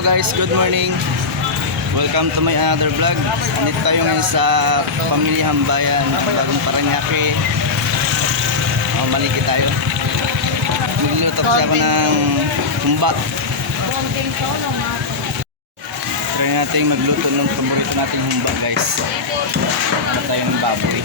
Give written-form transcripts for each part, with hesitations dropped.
Hello guys, good morning. Welcome to my another vlog. Nandito tayo ngayon sa Pamilya Hambayan, Bagong Paranaque. Maliki tayo. Magluluto kasi ako ng humba. Try natin magluto ng paborito nating humba guys. Ano tayong baboy.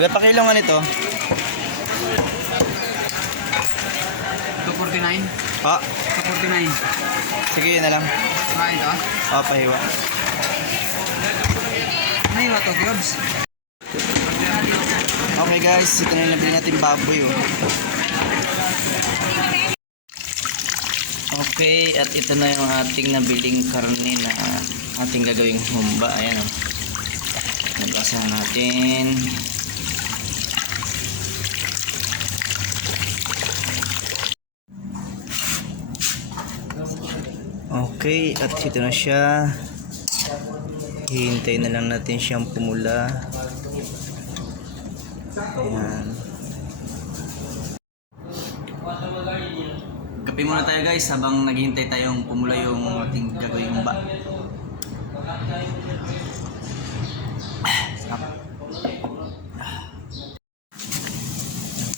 Kaya pa kilo nga nito? 249? Ha? 249. Sige, yun na lang. Kain ito? Pahiwa. Ano yung ito, cubes? Okay guys, ito na yung nabili natin baboy. Okay, at ito na yung ating nabiling karne na ating gagawing humba. Ayan o. Nagasahan natin. Okay, at ito na siya. Hihintayin na lang natin siyang pumula. Ayan. Kape muna tayo guys habang naghihintay tayong pumula yung ating gagawing humba.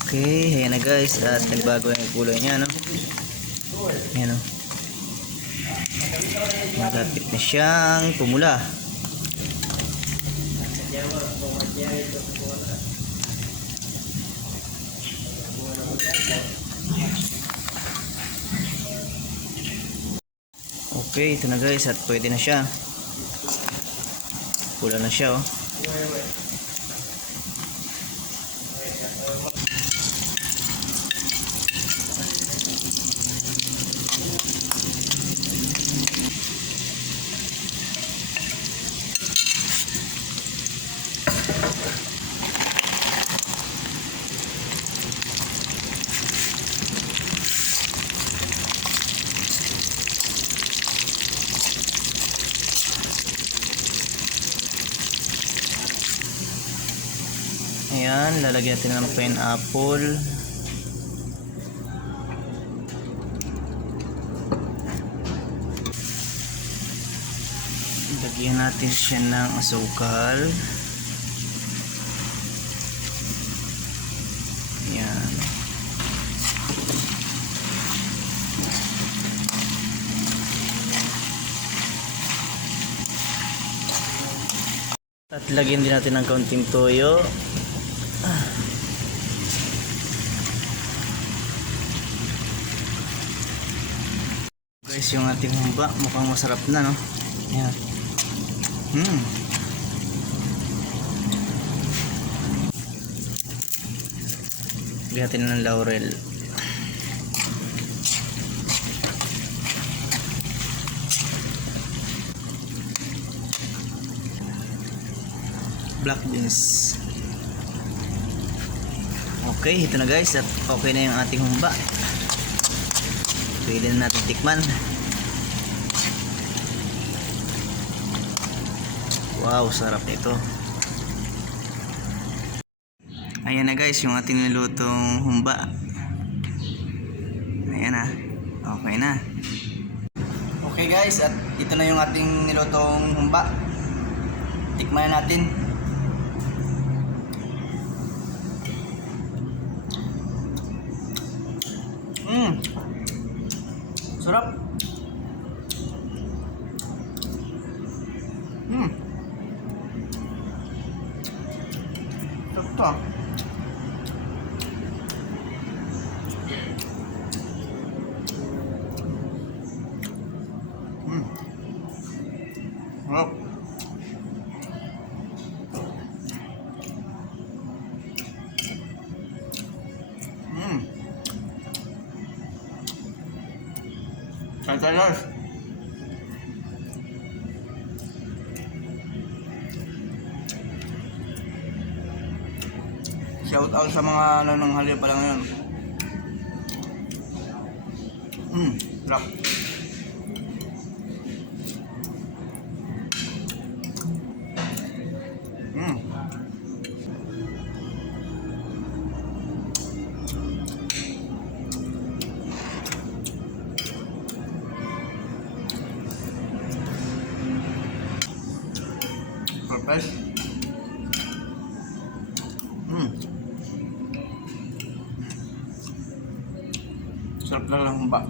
Okay, ayan na guys, at nagbago yung kulay niya, no? Ayan o. Malapit na siyang pumula. Okay, ito na guys, at pwede na siya. Pula na siya, oh. Ayan, lalagyan natin ng pineapple. Lagyan natin siya ng asukal. Ayan. At lagyan din natin ng kaunting toyo. Guys, yung ating humba mukhang masarap na, no? Ayan. Lagyan natin ng laurel. Black beans. Okay, ito na guys, at okay na yung ating humba. Pwede na natin tikman. Wow, sarap nito. Ayan na guys, yung ating nilutong humba. Ayan na. Okay na. Okay guys, at ito na yung ating nilutong humba. Tikman na natin. Sarap. Sarap to. Sarap. Guys. Shout out sa mga nananghali pa lang ngayon. Sarap. Kapes. Sarap lang ng humba.